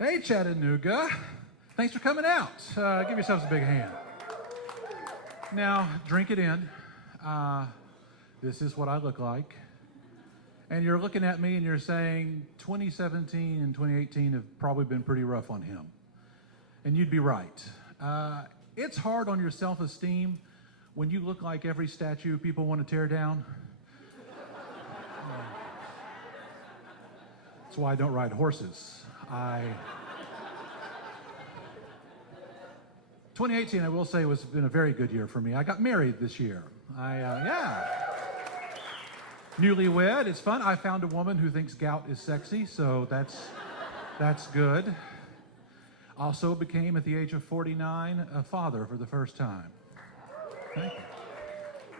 Hey, Chattanooga. Thanks for coming out. Give yourselves a big hand. Now, drink it in. This is what I look like. And you're looking at me and you're saying 2017 and 2018 have probably been pretty rough on him. And you'd be right. It's hard on your self-esteem when you look like every statue people want to tear down. That's why I don't ride horses. 2018, I will say, has been a very good year for me. I got married this year. Newlywed, it's fun. I found a woman who thinks gout is sexy, so that's good. Also became, at the age of 49, a father for the first time. Thank you.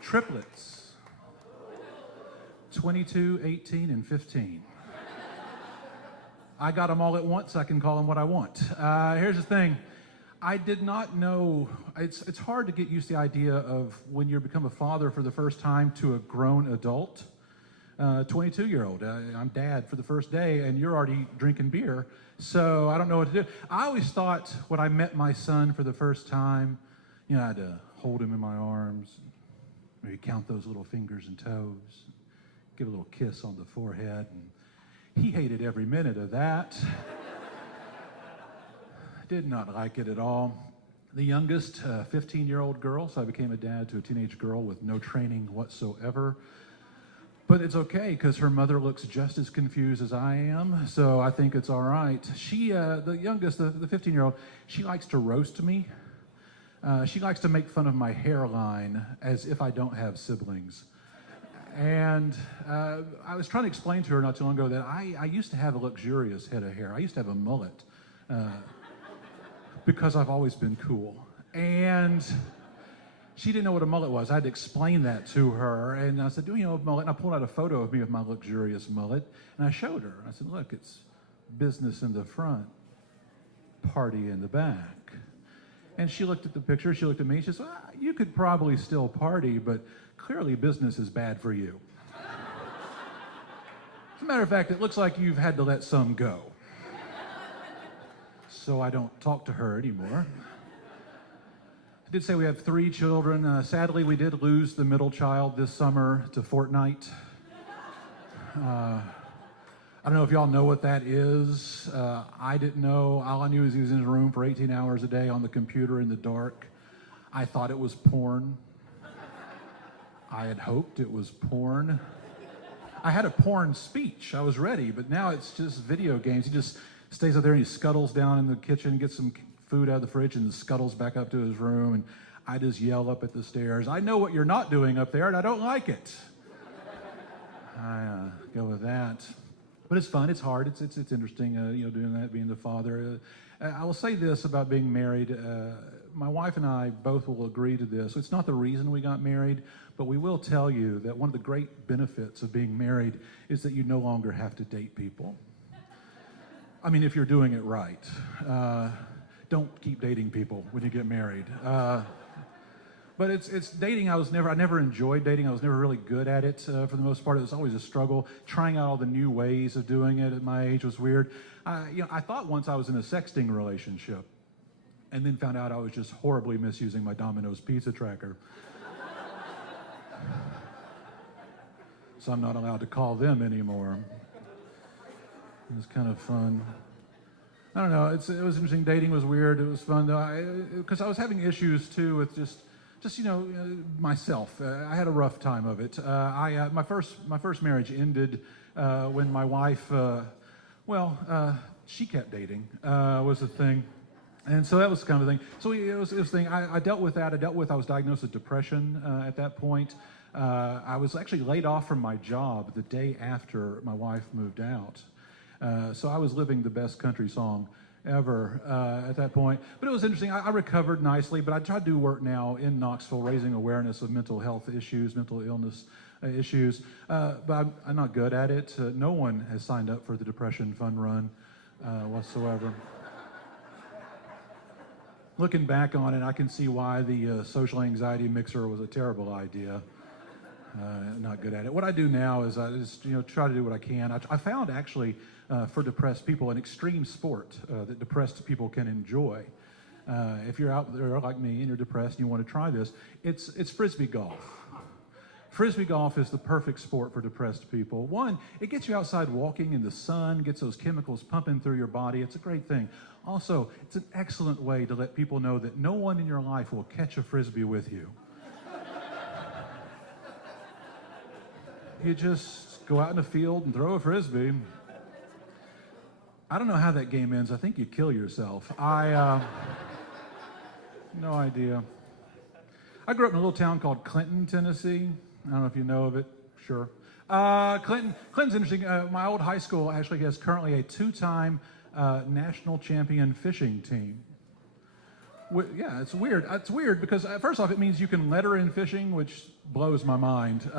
Triplets. 22, 18, and 15. I got them all at once. I can call them what I want. Here's the thing. I did not know, it's hard to get used to the idea of when you become a father for the first time to a grown adult. 22-year-old, I'm dad for the first day and you're already drinking beer, so I don't know what to do. I always thought when I met my son for the first time, I had to hold him in my arms, maybe count those little fingers and toes, give a little kiss on the forehead, and he hated every minute of that. Did not like it at all. The youngest, 15-year-old girl, so I became a dad to a teenage girl with no training whatsoever. But it's okay, because her mother looks just as confused as I am, so I think it's all right. She, the youngest, the 15-year-old, she likes to roast me. She likes to make fun of my hairline as if I don't have siblings. And I was trying to explain to her not too long ago that I used to have a luxurious head of hair. I used to have a mullet because I've always been cool. And she didn't know what a mullet was. I had to explain that to her. And I said, do you know a mullet? And I pulled out a photo of me with my luxurious mullet. And I showed her. I said, look, it's business in the front, party in the back. And she looked at the picture. She looked at me. She said, well, you could probably still party, but clearly business is bad for you. As a matter of fact, it looks like you've had to let some go. So I don't talk to her anymore. I did say we have 3 children. Sadly, we did lose the middle child this summer to Fortnite. I don't know if y'all know what that is. I didn't know. All I knew is he was in his room for 18 hours a day on the computer in the dark. I thought it was porn. I had hoped it was porn. I had a porn speech. I was ready, but now it's just video games. He just stays up there and he scuttles down in the kitchen, gets some food out of the fridge and scuttles back up to his room, and I just yell up at the stairs, I know what you're not doing up there and I don't like it. I go with that. But it's fun, it's hard, it's interesting, doing that, being the father. I will say this about being married. My wife and I both will agree to this. It's not the reason we got married, but we will tell you that one of the great benefits of being married is that you no longer have to date people. I mean, if you're doing it right. Don't keep dating people when you get married. But it's dating. I never enjoyed dating. I was never really good at it for the most part. It was always a struggle. Trying out all the new ways of doing it at my age was weird. I thought once I was in a sexting relationship, and then found out I was just horribly misusing my Domino's pizza tracker. So I'm not allowed to call them anymore. It was kind of fun. I don't know, it was interesting. Dating was weird. It was fun, because I was having issues, too, with just myself. I had a rough time of it. My first marriage ended when my wife, she kept dating, was the thing. And so that was kind of the thing. So it was a thing. I dealt with that. I was diagnosed with depression at that point. I was actually laid off from my job the day after my wife moved out. So I was living the best country song ever at that point. But it was interesting. I recovered nicely, but I try to do work now in Knoxville, raising awareness of mental health issues, mental illness issues. But I'm not good at it. No one has signed up for the Depression Fund Run whatsoever. Looking back on it, I can see why the social anxiety mixer was a terrible idea. Not good at it. What I do now is I just try to do what I can. I found actually for depressed people an extreme sport that depressed people can enjoy. If you're out there like me and you're depressed and you want to try this, it's frisbee golf. Frisbee golf is the perfect sport for depressed people. One, it gets you outside walking in the sun, gets those chemicals pumping through your body. It's a great thing. Also, it's an excellent way to let people know that no one in your life will catch a frisbee with you. You just go out in the field and throw a frisbee. I don't know how that game ends. I think you kill yourself. No idea. I grew up in a little town called Clinton, Tennessee. I don't know if you know of it. Sure. Clinton's interesting. My old high school actually has currently a 2-time national champion fishing team. Yeah, it's weird. It's weird because first off, it means you can letter in fishing, which blows my mind.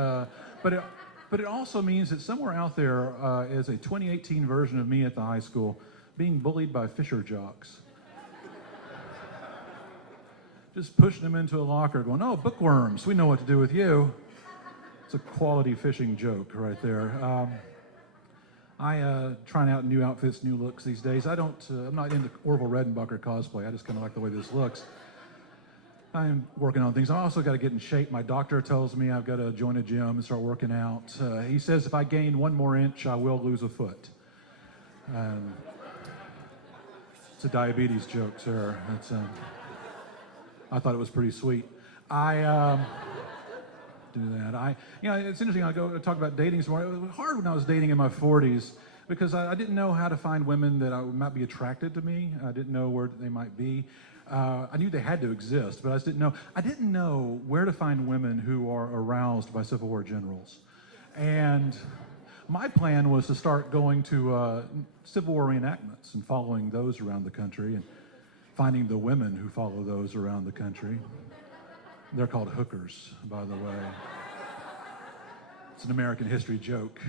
But it also means that somewhere out there is a 2018 version of me at the high school being bullied by fisher jocks. Just pushing them into a locker going, "Oh, bookworms, we know what to do with you." It's a quality fishing joke right there. Trying out new outfits, new looks these days. I'm not into Orville Redenbacher cosplay. I just kind of like the way this looks. I'm working on things. I also got to get in shape. My doctor tells me I've got to join a gym and start working out. He says if I gain 1 more inch, I will lose a foot. It's a diabetes joke, sir. I thought it was pretty sweet. I do that. It's interesting. I go talk about dating some more. It was hard when I was dating in my 40s because I didn't know how to find women that might be attracted to me. I didn't know where they might be. I knew they had to exist, but I just didn't know. I didn't know where to find women who are aroused by Civil War generals. And my plan was to start going to Civil War reenactments and following those around the country and finding the women who follow those around the country. They're called hookers, by the way. It's an American history joke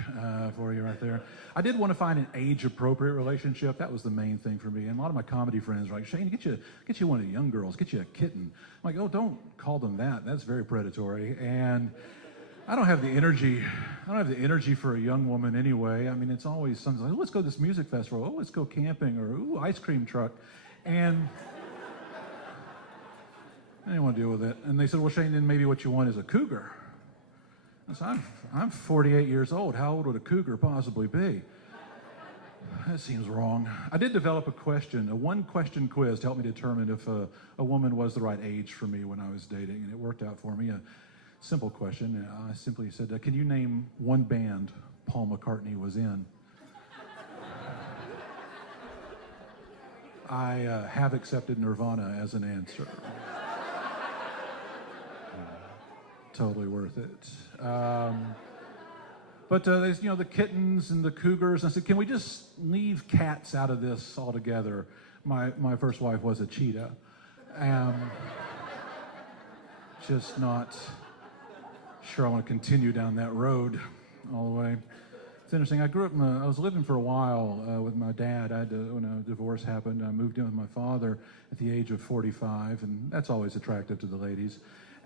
for you right there. I did want to find an age-appropriate relationship. That was the main thing for me. And a lot of my comedy friends were like, "Shane, get you one of the young girls. Get you a kitten." I'm like, "Oh, don't call them that. That's very predatory." And I don't have the energy. I don't have the energy for a young woman anyway. I mean, it's always something like, "Oh, let's go to this music festival. Oh, let's go camping," or "Ooh, ice cream truck." And I didn't want to deal with it. And they said, "Well, Shane, then maybe what you want is a cougar." I said, I'm 48 years old. How old would a cougar possibly be? That seems wrong. I did develop a 1-question quiz to help me determine if a woman was the right age for me when I was dating, and it worked out for me. A simple question. I simply said, "Can you name one band Paul McCartney was in?" I have accepted Nirvana as an answer. Totally worth it. But there's, the kittens and the cougars. And I said, "Can we just leave cats out of this altogether?" My first wife was a cheetah. Just not sure I want to continue down that road all the way. It's interesting. I grew up I was living for a while with my dad. When a divorce happened, I moved in with my father at the age of 45, and that's always attractive to the ladies.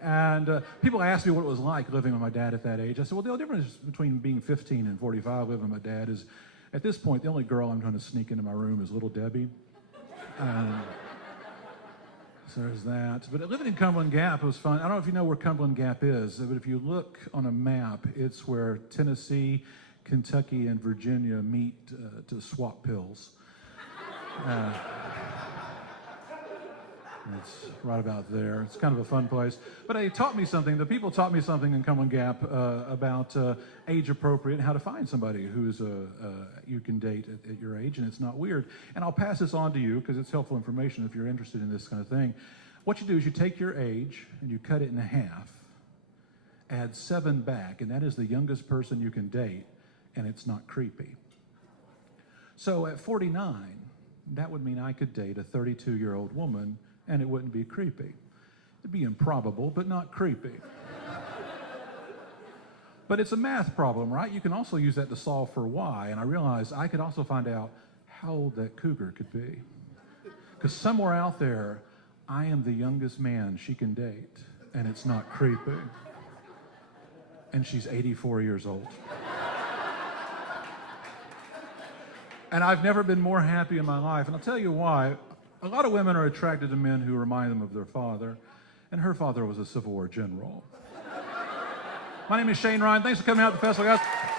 And people ask me what it was like living with my dad at that age. I said, well, the only difference between being 15 and 45 living with my dad is, at this point, the only girl I'm trying to sneak into my room is little Debbie. So there's that. But living in Cumberland Gap was fun. I don't know if you know where Cumberland Gap is, but if you look on a map, it's where Tennessee, Kentucky, and Virginia meet to swap pills. It's right about there. It's kind of a fun place. But it taught me something. The people taught me something in Cumberland Gap about age appropriate, how to find somebody who's you can date at your age, and it's not weird. And I'll pass this on to you because it's helpful information if you're interested in this kind of thing. What you do is you take your age and you cut it in half, add 7 back, and that is the youngest person you can date, and it's not creepy. So at 49, that would mean I could date a 32-year-old woman, and it wouldn't be creepy. It'd be improbable, but not creepy. But it's a math problem, right? You can also use that to solve for y, and I realized I could also find out how old that cougar could be. Because somewhere out there, I am the youngest man she can date, and it's not creepy. and she's 84 years old. And I've never been more happy in my life. And I'll tell you why. A lot of women are attracted to men who remind them of their father, and her father was a Civil War general. My name is Rhyne. Thanks for coming out to the festival, guys.